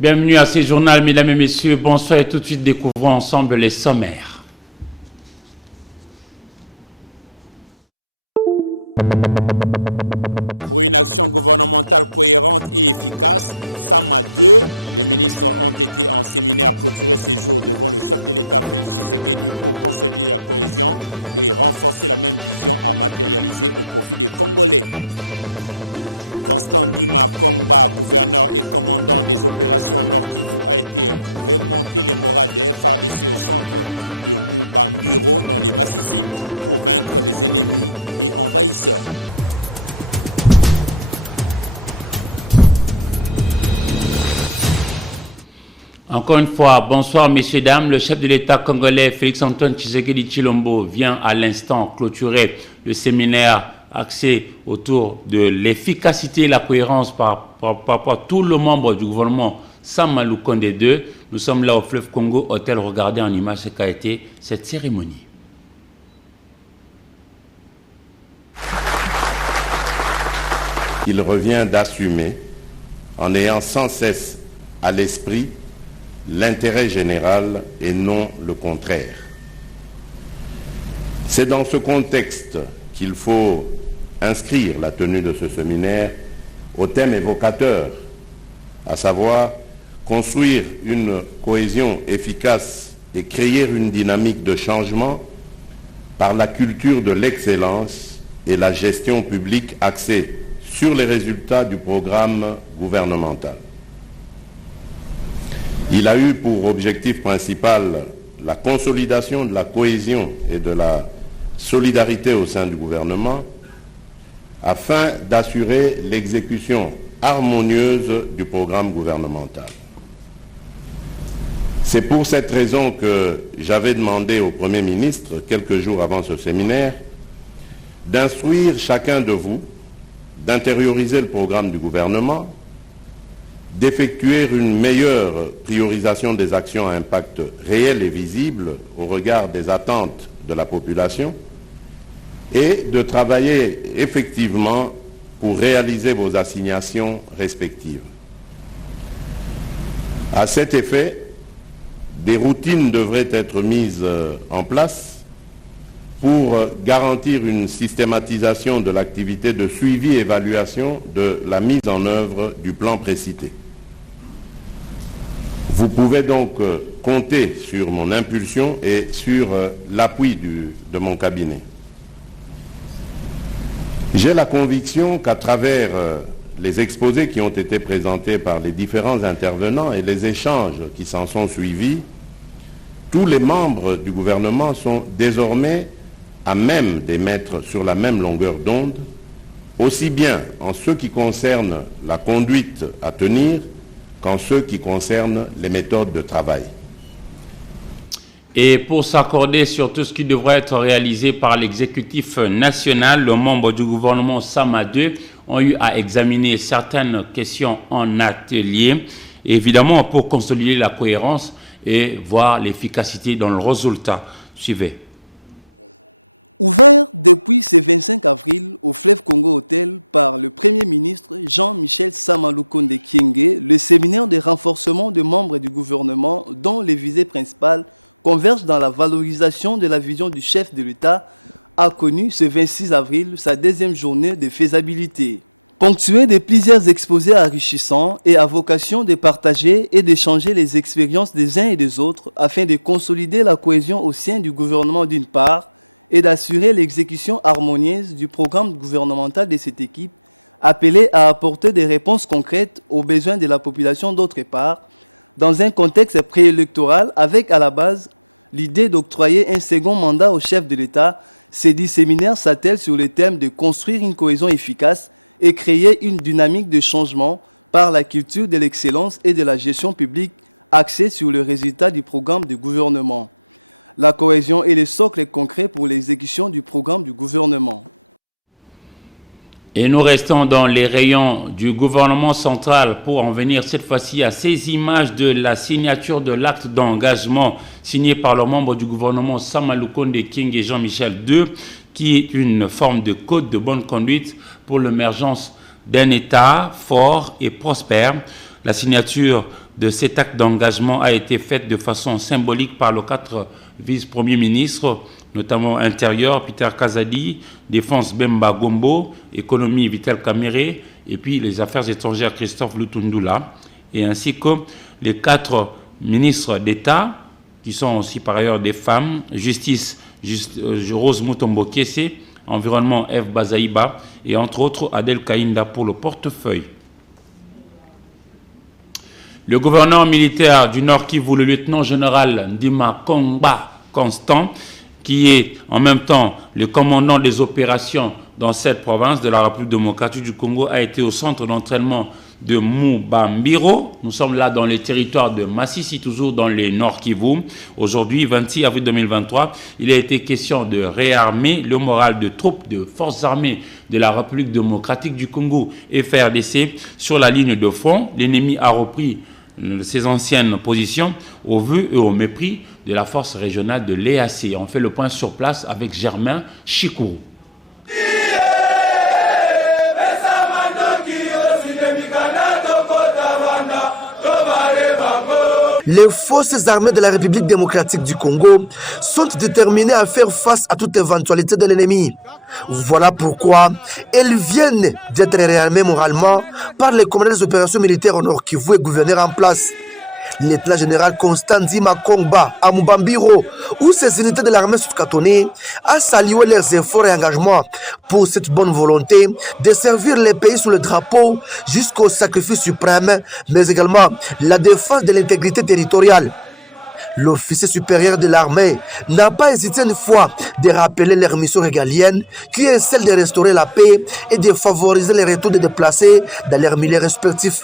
Bienvenue à ce journal, mesdames et messieurs. Bonsoir et tout de suite découvrons ensemble les sommaires. Pour une action gouvernementale cohérente et efficace, SAMA 2, les ministres ont été en séminaire clôturé ces jours devant le chef de l'État Félix Tshisekedi pour consolider la cohésion et renforcer la même vision à matérialiser au profit des Congolais. Constant Ndima Kongba, gouverneur et commandant des opérations Nord Kivu, a été remonté les morales de FRDC au centre de Mubambiro dans les Massissi pour vaincre les ennemis et envahisseurs. Encore une fois, bonsoir messieurs, dames. Le chef de l'État congolais Félix-Antoine Tshisekedi Tshilombo vient à l'instant clôturer le séminaire axé autour de l'efficacité et la cohérence par rapport à tout le membre du gouvernement Sama Lukonde 2. Nous sommes là au fleuve Congo, hôtel. Regardez en image ce qu'a été cette cérémonie. Il revient d'assumer, en ayant sans cesse à l'esprit l'intérêt général et non le contraire. C'est dans ce contexte qu'il faut inscrire la tenue de ce séminaire au thème évocateur, à savoir construire une cohésion efficace et créer une dynamique de changement par la culture de l'excellence et la gestion publique axée sur les résultats du programme gouvernemental. Il a eu pour objectif principal la consolidation de la cohésion et de la solidarité au sein du gouvernement afin d'assurer l'exécution harmonieuse du programme gouvernemental. C'est pour cette raison que j'avais demandé au Premier ministre, quelques jours avant ce séminaire, d'instruire chacun de vous, d'intérioriser le programme du gouvernement, d'effectuer une meilleure priorisation des actions à impact réel et visible au regard des attentes de la population et de travailler effectivement pour réaliser vos assignations respectives. À cet effet, des routines devraient être mises en place pour garantir une systématisation de l'activité de suivi et évaluation de la mise en œuvre du plan précité. Vous pouvez donc compter sur mon impulsion et sur l'appui de mon cabinet. J'ai la conviction qu'à travers les exposés qui ont été présentés par les différents intervenants et les échanges qui s'en sont suivis, tous les membres du gouvernement sont désormais à même d'émettre sur la même longueur d'onde, aussi bien en ce qui concerne la conduite à tenir qu'en ce qui concerne les méthodes de travail. Et pour s'accorder sur tout ce qui devrait être réalisé par l'exécutif national, les membres du gouvernement Sama 2 ont eu à examiner certaines questions en atelier, évidemment pour consolider la cohérence et voir l'efficacité dans le résultat. Suivez. Ouvert depuis ce 25 avril au fleuve Congo Hôtel par le Premier ministre Jean-Michel Sama Lukonde Kyenge, le séminaire de renforcement des membres du gouvernement dont les visées principales convergent dans la valorisation de la vision du chef de l'État a connu ce 26 avril sa deuxième journée de faisabilité. Ponctuée de plusieurs exposés enrichissants et à vocation de partager et d'échanger les expériences des uns et des autres afin de consolider la cohésion au sein du gouvernement d'une part et d'assurer l'exécution harmonieuse du programme gouvernemental de cette équipe, appelée à apporter des réponses concrètes aux besoins de la population d'autre part, dans un contexte préélectoral avec à la base l'idée d'octroyer un second mandat au chef de l'État. Ces 10 séminaires s'attellent sur le thème de construire une cohésion efficace et créer une dynamique de changement par la culture de l'excellence et de la gestion publique axée sur le résultat du programme de gouvernement. La cohésion est le socle concret pour l'exécution du programme du gouvernement. Et nous restons dans les rayons du gouvernement central pour en venir cette fois-ci à ces images de la signature de l'acte d'engagement signé par le membre du gouvernement Sama Lukonde Kyenge et Jean-Michel II, qui est une forme de code de bonne conduite pour l'émergence d'un État fort et prospère. La signature de cet acte d'engagement a été faite de façon symbolique par les 4 vice-premiers ministres, notamment Intérieur, Peter Kazadi, Défense, Bemba Gombo, Économie, Vital Kamere, et puis les Affaires étrangères, Christophe Lutundula, et ainsi que les 4 ministres d'État, qui sont aussi par ailleurs des femmes, Justice, Rose Mutombo Kiese, Environnement, Eve Bazaïba, et entre autres Adel Kainda pour le portefeuille. Le gouverneur militaire du Nord Kivu, le lieutenant-général Ndima Kongba Constant, qui est en même temps le commandant des opérations dans cette province de la République démocratique du Congo, a été au centre d'entraînement de Mubambiro. Nous sommes là dans les territoires de Massissi, toujours dans les Nord Kivu. Aujourd'hui, 26 avril 2023, il a été question de réarmer le moral de troupes de forces armées de la République démocratique du Congo et FARDC sur la ligne de front. L'ennemi a repris ses anciennes positions au vu et au mépris de la force régionale de l'EAC. On fait le point sur place avec Germain Chikourou. Les forces armées de la République démocratique du Congo sont déterminées à faire face à toute éventualité de l'ennemi. Voilà pourquoi elles viennent d'être réarmées moralement par les commandants des opérations militaires au Nord Kivu et gouverneur en place. L'état général Constant Ndima Kongba à Mubambiro, où ces unités de l'armée sud-catonais a salué leurs efforts et engagements pour cette bonne volonté de servir les pays sous le drapeau jusqu'au sacrifice suprême, mais également la défense de l'intégrité territoriale. L'officier supérieur de l'armée n'a pas hésité une fois de rappeler leur mission régalienne, qui est celle de restaurer la paix et de favoriser les retours des déplacés dans leurs milieux respectifs.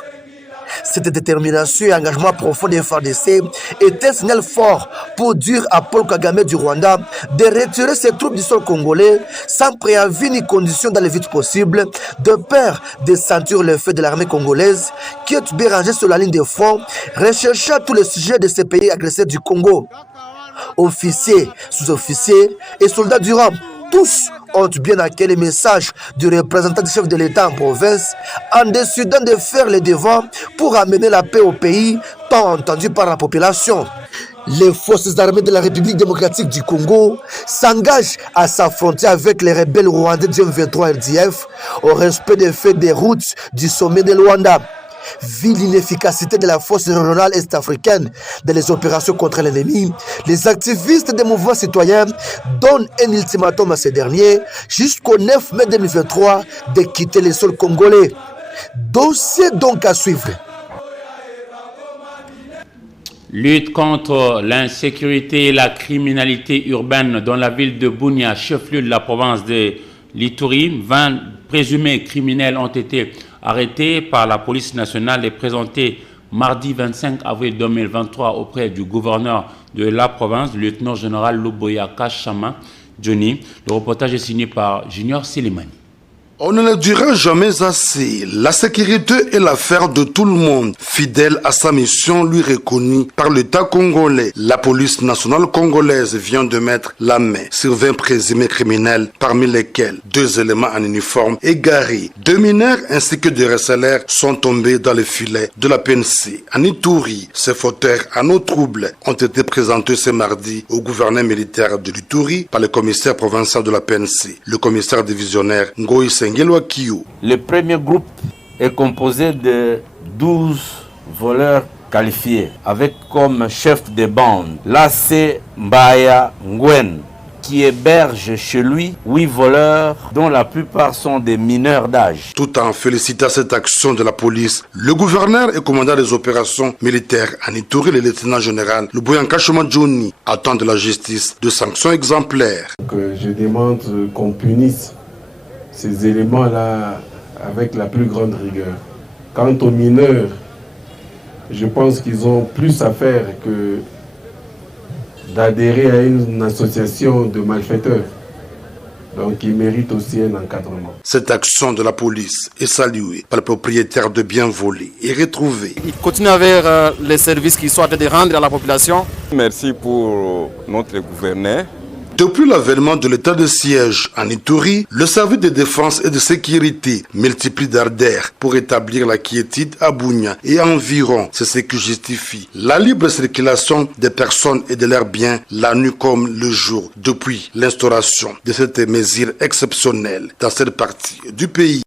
Cette détermination et engagement profond des FARDC est un signal fort pour dire à Paul Kagame du Rwanda de retirer ses troupes du sol congolais sans préavis ni condition dans le vite possible, de peur de sentir le feu de l'armée congolaise qui est bien rangée sur la ligne de front, recherchant tous les sujets de ces pays agressés du Congo. Officiers, sous-officiers et soldats du rang, tous ont bien accueilli les messages du représentant du chef de l'État en province en décidant de faire les devants pour amener la paix au pays, tant entendu par la population. Les forces armées de la République démocratique du Congo s'engagent à s'affronter avec les rebelles rwandais du M23 RDF au respect des faits des routes du sommet de Luanda. Vu l'inefficacité de la force régionale est-africaine dans les opérations contre l'ennemi, les activistes des mouvements citoyens donnent un ultimatum à ces derniers jusqu'au 9 mai 2023 de quitter les sols congolais. Dossier donc à suivre. Lutte contre l'insécurité et la criminalité urbaine dans la ville de Bunia, chef-lieu de la province de l'Ituri. 20 présumés criminels ont été arrêtés par la police nationale et présentés mardi 25 avril 2023 auprès du gouverneur de la province, le lieutenant-général Luboya Kashama Johnny. Le reportage est signé par Junior Silimani. On ne le dira jamais assez. La sécurité est l'affaire de tout le monde. Fidèle à sa mission lui reconnue par l'État congolais, la police nationale congolaise vient de mettre la main sur 20 présumés criminels, parmi lesquels 2 éléments en uniforme égarés. 2 mineurs ainsi que 2 receleurs sont tombés dans le filet de la PNC. En Ituri, ces fauteurs à nos troubles ont été présentés ce mardi au gouverneur militaire de l'Ituri par le commissaire provincial de la PNC, le commissaire divisionnaire Ngoï. Le premier groupe est composé de 12 voleurs qualifiés, avec comme chef de bande Lassé Mbaya Ngwen, qui héberge chez lui 8 voleurs, dont la plupart sont des mineurs d'âge. Tout en félicitant cette action de la police, le gouverneur et commandant des opérations militaires en Ituri, le lieutenant-général Luboya Kashama Johnny, attend de la justice de sanctions exemplaires. Je demande qu'on punisse ces éléments-là avec la plus grande rigueur. Quant aux mineurs, je pense qu'ils ont plus à faire que d'adhérer à une association de malfaiteurs. Donc ils méritent aussi un encadrement. Cette action de la police est saluée par le propriétaire de biens volés et retrouvés. Il continue avec les services qu'ils sont en train de rendre à la population. Merci pour notre gouverneur Depuis l'avènement de l'état de siège en Ituri, le service de défense et de sécurité multiplie d'ardeurs pour établir la quiétude à Bunia et environ. C'est ce qui justifie la libre circulation des personnes et de leurs biens la nuit comme le jour depuis l'instauration de cette mesure exceptionnelle dans cette partie du pays.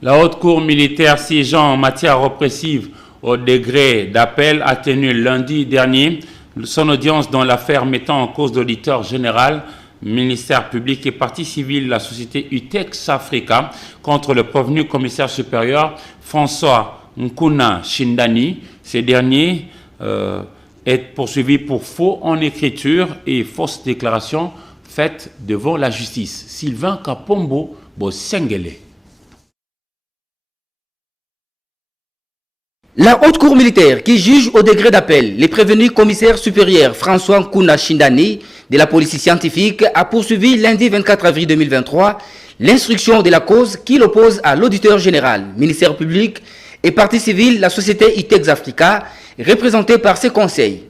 La haute cour militaire siégeant en matière répressive au degré d'appel a tenu lundi dernier son audience dans l'affaire mettant en cause l'auditeur général, ministère public et partie civile, la société UTEX Africa, contre le prévenu commissaire supérieur François Nkuna Shindani. Ces derniers est poursuivi pour faux en écriture et fausses déclarations faites devant la justice. Sylvain Kapombo Bosengele. La haute cour militaire qui juge au degré d'appel les prévenus commissaires supérieurs François Nkuna Shindani de la police scientifique a poursuivi lundi 24 avril 2023 l'instruction de la cause qui l'oppose à l'auditeur général, ministère public et partie civile, la société ITEX Africa, représentée par ses conseils.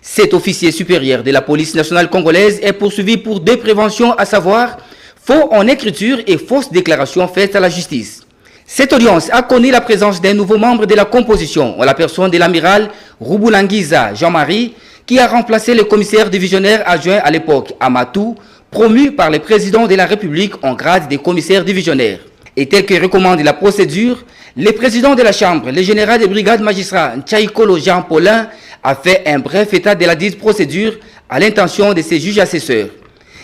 Cet officier supérieur de la police nationale congolaise est poursuivi pour deux préventions, à savoir faux en écriture et fausses déclarations faites à la justice. Cette audience a connu la présence d'un nouveau membre de la composition, en la personne de l'amiral Rubulangiza Jean-Marie, qui a remplacé le commissaire divisionnaire adjoint à l'époque, Amatou, promu par le président de la République en grade de commissaire divisionnaire. Et tel que recommande la procédure, le président de la Chambre, le général de brigade magistrat Tchaïkolo Jean Paulin, a fait un bref état de la dite procédure à l'intention de ses juges assesseurs.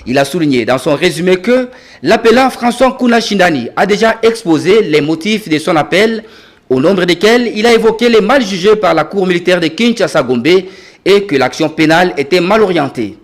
Il a souligné dans son résumé que l'appelant François Nkuna Shindani a déjà exposé les motifs de son appel, au nombre desquels il a évoqué les mal jugés par la cour militaire de Kinshasa-Gombe et que l'action pénale était mal orientée.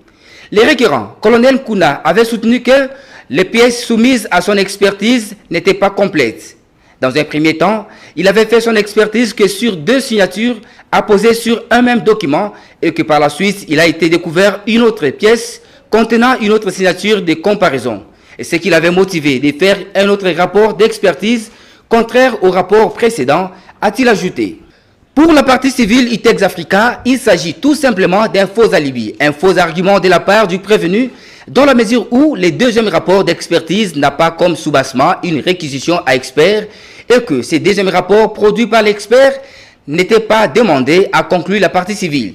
Les requérants, colonel Nkuna, avait soutenu que les pièces soumises à son expertise n'étaient pas complètes. Dans un premier temps, il avait fait son expertise que sur deux signatures apposées sur un même document et que par la suite, il a été découvert une autre pièce contenant une autre signature de comparaison. Et ce qui l'avait motivé de faire un autre rapport d'expertise contraire au rapport précédent, a-t-il ajouté. Pour la partie civile ITEX Africa, il s'agit tout simplement d'un faux alibi, un faux argument de la part du prévenu, dans la mesure où le deuxième rapport d'expertise n'a pas comme soubassement une réquisition à expert et que ce deuxième rapport produit par l'expert n'était pas demandé à conclure la partie civile.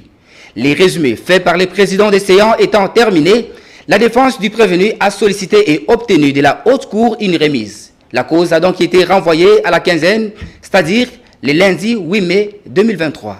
Les résumés faits par les présidents des séances étant terminés, la défense du prévenu a sollicité et obtenu de la haute cour une remise. La cause a donc été renvoyée à la quinzaine, c'est-à-dire le lundi 8 mai 2023.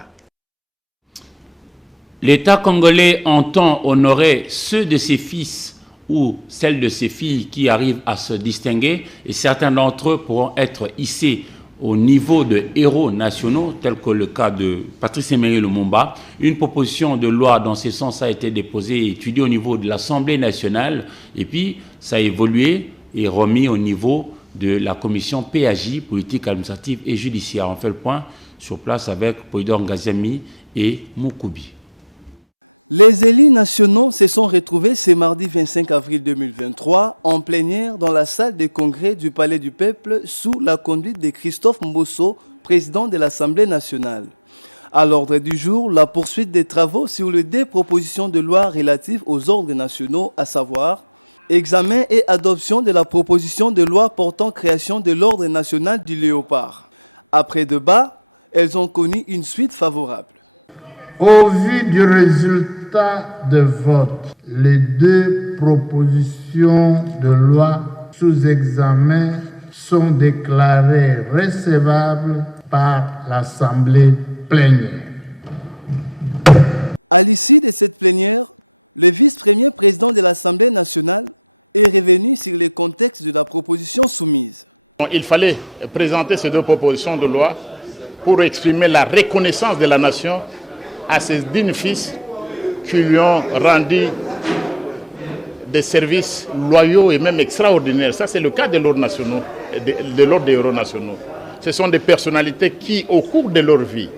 L'État congolais entend honorer ceux de ses fils ou celles de ses filles qui arrivent à se distinguer et certains d'entre eux pourront être hissés au niveau de héros nationaux, tel que le cas de Patrice Emery Lumumba. Une proposition de loi dans ce sens a été déposée et étudiée au niveau de l'Assemblée nationale et puis ça a évolué et remis au niveau de la commission PAJ, politique administrative et judiciaire. On fait le point sur place avec Poidor Ngaziami et Moukoubi. Les élus nationaux se sont retrouvés ce mardi 25 avril 2023 en plénière dans la salle des congrès du Palais du Peuple sous la conduite de Christophe Mbosso, président de l'Assemblée nationale. À l'ordre du jour, la poursuite des travaux sur les deux propositions de loi relatives aux ordres nationaux, à savoir examen et adoption de la proposition de loi portant création de l'ordre national du léopard. Après débat, elles ont connu une suite favorable. Au vu du résultat de vote, les deux propositions de loi sous examen sont déclarées recevables par l'Assemblée plénière. À l'issue de cette plénière, le vice-premier président de l'Assemblée nationale est revenu sur le contexte de la proposition soumise. Il fallait présenter ces deux propositions de loi pour exprimer la reconnaissance de la nation à ses dignes fils qui lui ont rendu des services loyaux et même extraordinaires. Ça, c'est le cas de l'ordre national, de l'ordre des héros nationaux. Ce sont des personnalités qui, au cours de leur vie,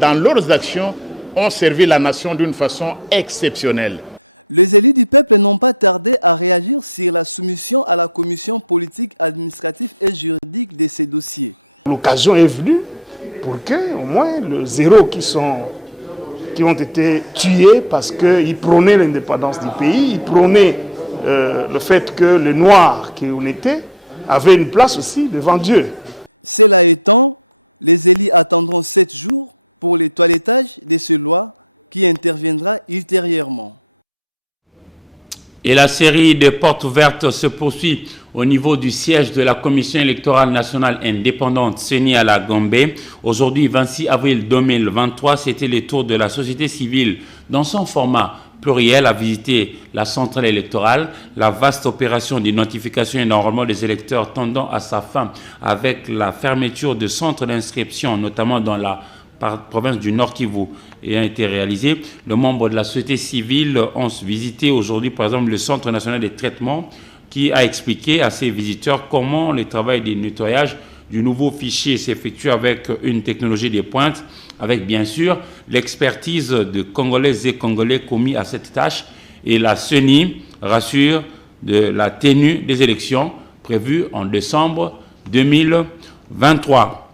dans leurs actions, ont servi la nation d'une façon exceptionnelle. Les élus du peuple n'ont pas tardé à réagir sur la soumission à la commission politique, administrative et juridique de ces dossiers. L'occasion est venue pour que, au moins, les héros qui qui ont été tués parce qu'ils prônaient l'indépendance du pays, ils prônaient le fait que les Noirs qui on était avaient une place aussi devant Dieu. Cela étant, les élus attendront 7 jours pour le toilettage de ce loi qui interviendra ultérieurement. Et la série de portes ouvertes se poursuit au niveau du siège de la Commission électorale nationale indépendante CENI à la Gombe. Aujourd'hui, 26 avril 2023, c'était le tour de la société civile dans son format pluriel à visiter la centrale électorale. La vaste opération d'identification et d'enrôlement des électeurs tendant à sa fin avec la fermeture de centres d'inscription, notamment dans la province du Nord Kivu, ayant été réalisé. Le membre de la société civile ont visité aujourd'hui, par exemple, le Centre national de traitement qui a expliqué à ses visiteurs comment le travail de nettoyage du nouveau fichier s'effectue avec une technologie de pointe, avec bien sûr l'expertise de Congolaises et Congolais commis à cette tâche. Et la CENI rassure de la tenue des élections prévues en décembre 2023.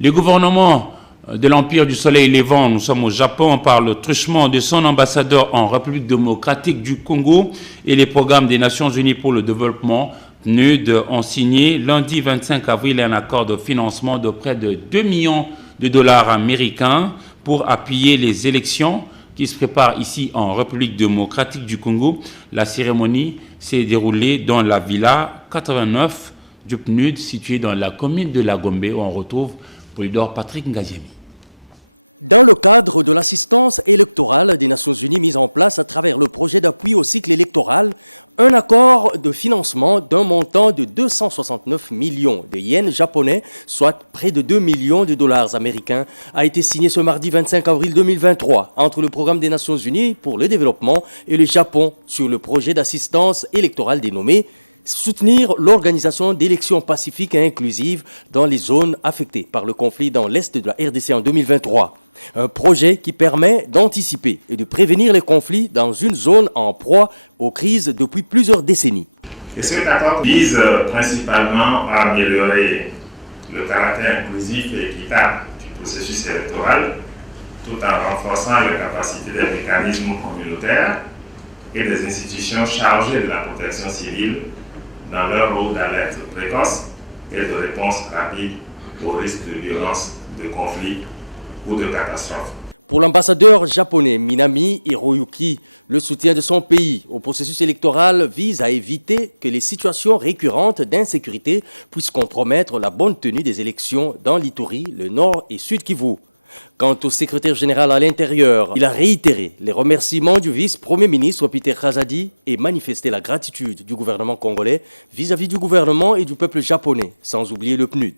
Le gouvernement de l'Empire du Soleil Levant, nous sommes au Japon, par le truchement de son ambassadeur en République démocratique du Congo et les programmes des Nations Unies pour le développement, PNUD, ont signé lundi 25 avril un accord de financement de près de 2 millions de dollars américains pour appuyer les élections qui se préparent ici en République démocratique du Congo. La cérémonie s'est déroulée dans la Villa 89 du PNUD, située dans la commune de La Gombe, où on retrouve Polydor Patrick Ngadiemi. Dans le cadre de l'assistance électorale des Nations Unies mise en place à travers le projet d'appui au cycle électoral, un accord de financement d'un montant de 269 millions de yens japonais, soit près de 2 millions de dollars américains, a été signé ce mardi 25 avril 2023 entre le programme des Nations Unies pour le développement et le Japon sur le projet d'assistance électorale dénommé soutenir l'organisation d'élections pacifiques et inclusives dans les zones affectées par le conflit dans l'Est de la RDC en 2023. Un projet qui permet d'anticiper et de prévenir les conflits dans une zone en proie aux crises depuis plusieurs décennies. Et cet accord vise principalement à améliorer le caractère inclusif et équitable du processus électoral, tout en renforçant les capacités des mécanismes communautaires et des institutions chargées de la protection civile dans leur rôle d'alerte précoce et de réponse rapide aux risques de violence, de conflit ou de catastrophe. Pour l'ambassadeur japonais Minami Hiroyuki, le soutien de son pays au processus électoral vise à éviter que les situations récurrentes d'insécurité puissent compromettre la bonne tenue des élections dans l'Ituri, le Nord et Sud Kivu. Quant au secrétaire général à l'intérieur, il a réitéré les remerciements du vice-premier ministre Peter Kazadi et manifesté la gratitude du gouvernement congolais vis-à-vis du gouvernement et du peuple japonais, sans oublier le PNUD.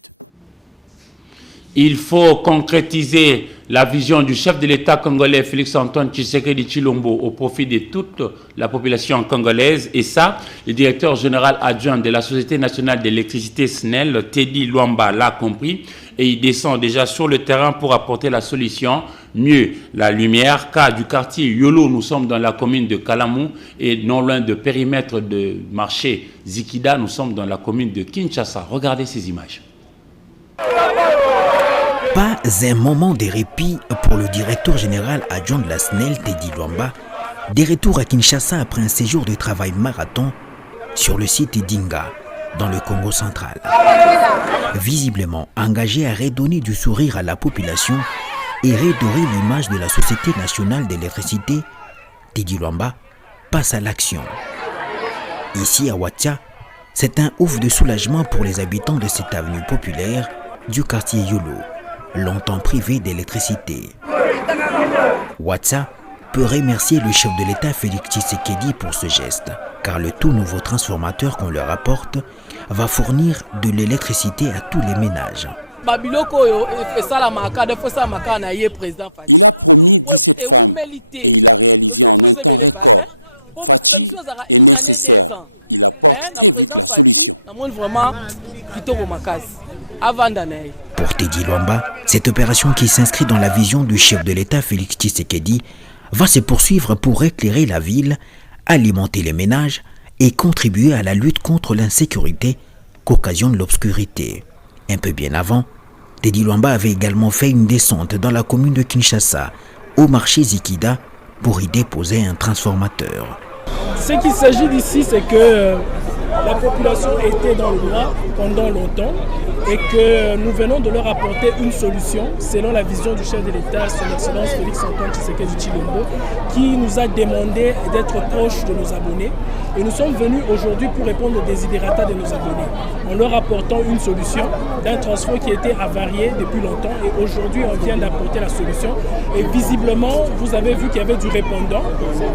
Il faut concrétiser la vision du chef de l'État congolais Félix-Antoine Tshisekedi Tshilombo au profit de toute la population congolaise. Et ça, le directeur général adjoint de la Société nationale d'électricité SNEL, Teddy Luamba, l'a compris. Et il descend déjà sur le terrain pour apporter la solution, mieux la lumière. Car du quartier Yolo, nous sommes dans la commune de Kalamou et non loin de périmètre de marché Zikida, nous sommes dans la commune de Kinshasa. Regardez ces images. Pas un moment de répit pour le directeur général adjoint de la SNEL, Teddy Luamba, des retours à Kinshasa après un séjour de travail marathon sur le site d'Inga, dans le Congo central. Visiblement engagé à redonner du sourire à la population et redorer l'image de la Société nationale d'électricité, Teddy Luamba passe à l'action. Ici à Ouattia, c'est un ouf de soulagement pour les habitants de cette avenue populaire du quartier Yolo, longtemps privé d'électricité. Ouattia peut remercier le chef de l'État Félix Tshisekedi pour ce geste, car le tout nouveau transformateur qu'on leur apporte va fournir de l'électricité à tous les ménages. Il a promis 17 femmes et il a réalisé en un temps record. Fachi est nécessaire. Il apporte très vite la solution. Pour Teddy Luamba, cette opération qui s'inscrit dans la vision du chef de l'État Félix Tshisekedi va se poursuivre pour éclairer la ville, alimenter les ménages et contribuer à la lutte contre l'insécurité qu'occasionne l'obscurité. Un peu bien avant, Teddy Luamba avait également fait une descente dans la commune de Kinshasa, au marché Zikida pour y déposer un transformateur. Ce qu'il s'agit d'ici, c'est que la population était dans le noir pendant longtemps et que nous venons de leur apporter une solution selon la vision du chef de l'État, son Excellence Félix-Antoine Tshisekedi Tshilombo, qui nous a demandé d'être proches de nos abonnés. Et nous sommes venus aujourd'hui pour répondre aux desiderata de nos abonnés, en leur apportant une solution d'un transport qui était avarié depuis longtemps. Et aujourd'hui, on vient d'apporter la solution. Et visiblement, vous avez vu qu'il y avait du répondant,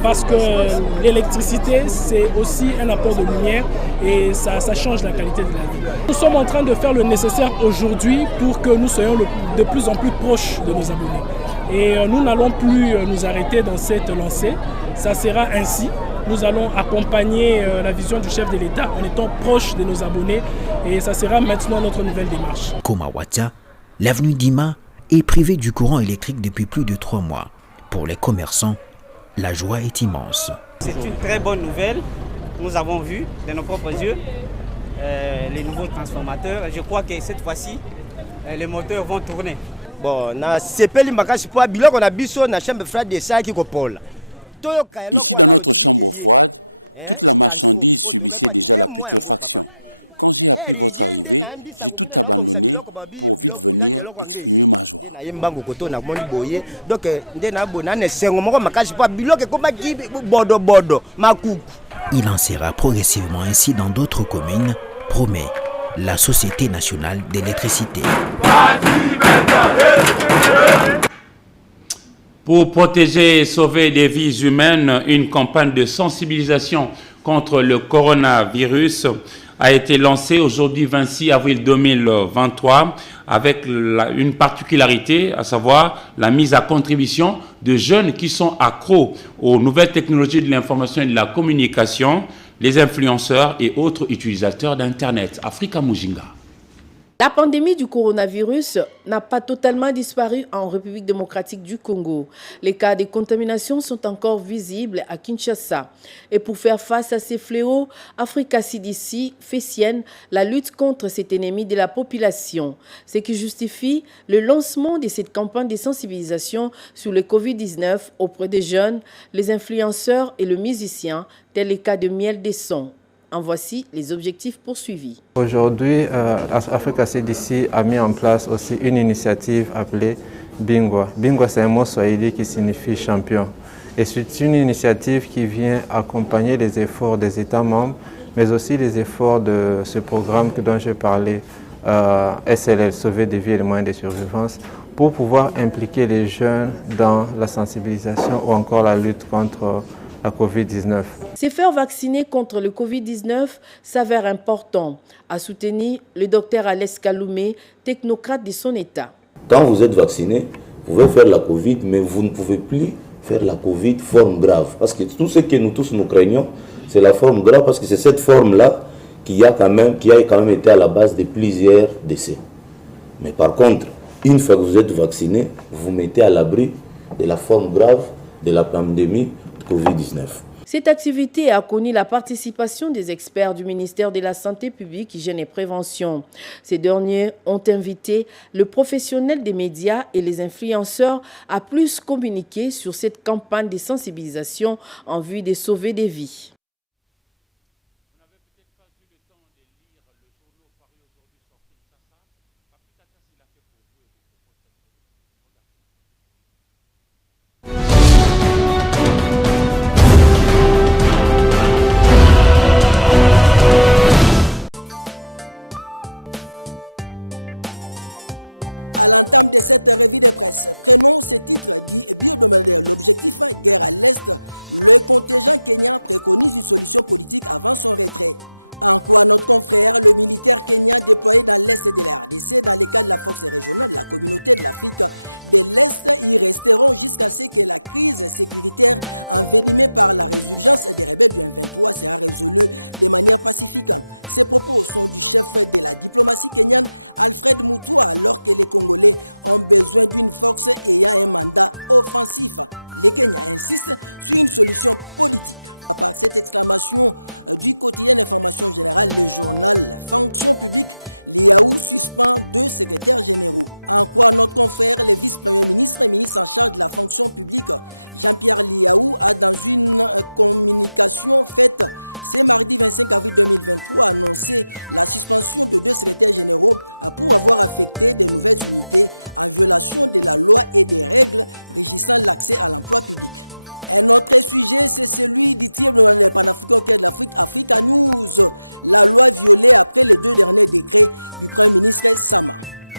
parce que l'électricité, c'est aussi un apport de lumière et ça change la qualité de la vie. Nous sommes en train de faire le nécessaire aujourd'hui pour que nous soyons de plus en plus proches de nos abonnés. Et nous n'allons plus nous arrêter dans cette lancée. Ça sera ainsi. Nous allons accompagner la vision du chef de l'État en étant proches de nos abonnés et ça sera maintenant notre nouvelle démarche. Komawatia, l'avenue Dima est privée du courant électrique depuis plus de 3 mois. Pour les commerçants, la joie est immense. C'est une très bonne nouvelle. Nous avons vu de nos propres yeux les nouveaux transformateurs. Je crois que cette fois-ci, les moteurs vont tourner. Ici, dans notre chambre froide, toute la marchandise subissait déjà la putréfaction. Quand j'ai appris votre arrivée, j'ai tout abandonné pour vite venir exprimer ma joie. Il en sera progressivement ainsi dans d'autres communes, promet la Société nationale d'électricité. Pour protéger et sauver des vies humaines, une campagne de sensibilisation contre le coronavirus a été lancée aujourd'hui 26 avril 2023 avec une particularité, à savoir la mise à contribution de jeunes qui sont accros aux nouvelles technologies de l'information et de la communication, les influenceurs et autres utilisateurs d'Internet. Africa Mujinga. La pandémie du coronavirus n'a pas totalement disparu en République démocratique du Congo. Les cas de contamination sont encore visibles à Kinshasa. Et pour faire face à ces fléaux, Africa CDC fait sienne la lutte contre cet ennemi de la population. Ce qui justifie le lancement de cette campagne de sensibilisation sur le Covid-19 auprès des jeunes, les influenceurs et les musiciens, tel les cas de Miel des Sons. En voici les objectifs poursuivis. Aujourd'hui, Africa CDC a mis en place aussi une initiative appelée Bingwa. Bingwa, c'est un mot swahili qui signifie champion. Et c'est une initiative qui vient accompagner les efforts des États membres, mais aussi les efforts de ce programme dont je parlais, SLL, Sauver des vies et les moyens de survivance, pour pouvoir impliquer les jeunes dans la sensibilisation ou encore la lutte contre la COVID-19. Se faire vacciner contre le COVID-19 s'avère important, a soutenu le docteur Alès Kaloumé, technocrate de son État. Quand vous êtes vacciné, vous pouvez faire la COVID, mais vous ne pouvez plus faire la COVID forme grave. Parce que tout ce que nous tous nous craignons, c'est la forme grave, parce que c'est cette forme-là qui a quand même été à la base de plusieurs décès. Mais par contre, une fois que vous êtes vacciné, vous mettez à l'abri de la forme grave de la pandémie COVID-19. Cette activité a connu la participation des experts du ministère de la Santé publique, Hygiène et Prévention. Ces derniers ont invité le professionnel des médias et les influenceurs à plus communiquer sur cette campagne de sensibilisation en vue de sauver des vies. À l'entame de cette revue de presse, prenons ce titre dit biodémocratique. L'objectif, guerre à l'Est, le contingent kenyan préconise une solution politique avant son retrait. En quoi notre confrère, le militaire kenyan déployé dans l'Est de la RDC, dans le cadre de la force régionale de la communauté de l'Afrique de l'Est, y resteront jusqu'à ce que la crise sécuritaire envenimée par la résurgence des rebelles du M23 sera résolue de manière pacifique. Ces propos sont du chef de la diplomatie kenyane, Alfred Mutua, alors que les Congolais ont besoin d'une force ayant un mandat offensif. Les Kenyans insistent sur une solution politique. Par cette exclamation du quotidien d'information générale, le journal Fonction publique, Liaou suspend 2 secrétaires généraux. En quoi notre confrère, le vice-premier ministre et ministre en charge de la fonction publique, Jean-Pierre Liaou, a dans une communication faite ce mardi 25 avril 2023 annoncé la suspension de 2 secrétaires généraux pour avoir affecté de nouvelles unités en violation de la loi et des règles régissant l'accès à l'emploi public. Un autre sujet, c'est celui du tribunal panafricain au cœur de l'Afrique, Africa News, la loi violée après les 2 derniers décrets du Premier ministre Sama.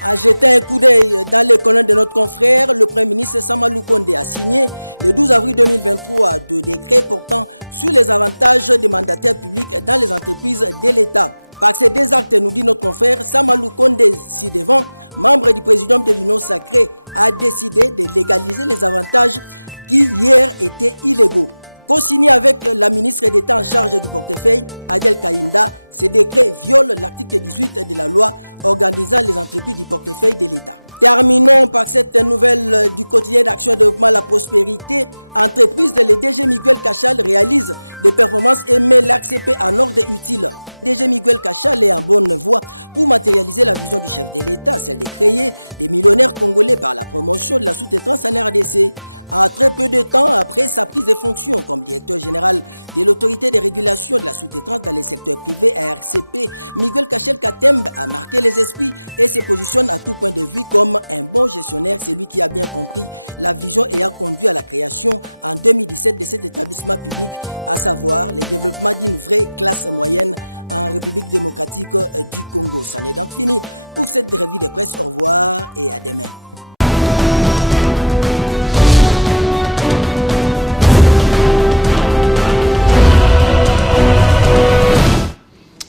En jetant un coup d'œil dans les colonnes de notre confrère, le Premier ministre Sama Lukonde a signé le 12 avril 2023 2 décrets portant sur les avantages des mandataires publics dans les entreprises de l'État. Par ces 2 actes, nous dit notre confrère, Sama Lukonde, ci-devant, membre du présidium de l'Union sacrée, a décidé de légaliser les avantages qui hier étaient illégaux. Co-signé avec la ministre d'État en charge du portefeuille, Adel Kaïnda, ces décrets violent l'article 18 de la loi organisant les entreprises du portefeuille de l'État. Terminons par cette nouvelle du quotidien d'Action et Développement La Prospérité. Entreprise de l'EDG Miguel Cachal réalise des performances et met l'ACP en ordre utile. DG Miguel Cachal est en bonne voie pour matérialiser la vision du chef de l'État, celle de créer des millionnaires congolais par la promotion de la sous-traitance en RDC. En très peu de temps après sa prise de fonction comme directeur général de l'autorité de régulation de la sous-traitance dans les secteurs privés ARCP, Miguel Cachal Katembe a marqué les esprits et se positionne à tout point de vue comme un bon gestionnaire, celui qui a bien compris la vision ayant conduit à la création en 2017 de cet établissement public, à savoir le développement d'une vraie classe moyenne en République démocratique du Congo. Ça n'est donc fini pour cette revue de presse. Au revoir et à demain.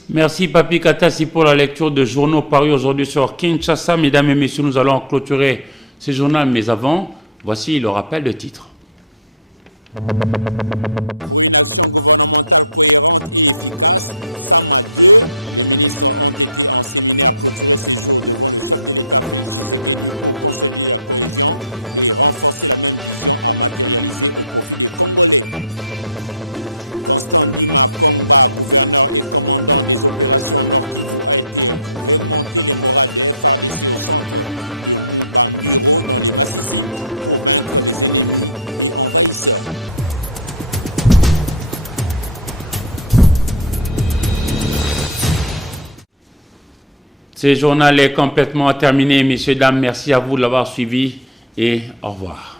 Merci Papi Katassi pour la lecture de journaux parus aujourd'hui sur Kinshasa. Mesdames et messieurs, nous allons clôturer ce journal, mais avant, voici le rappel de titre. Pour une action gouvernementale cohérente et efficace, Sama 2, les ministres ont été en séminaire clôturé ces jours devant le chef de l'État Félix Tshisekedi pour consolider la cohésion et renforcer la même vision à matérialiser au profit des Congolais. Constant Dima Kongba, gouverneur et commandant des opérations Nord Kivu, a été remonté les morales de FRDC au centre de Mubambiro dans les Massissi pour vaincre les ennemis et envahisseurs. Ce journal est complètement terminé, messieurs, dames. Merci à vous de l'avoir suivi et au revoir.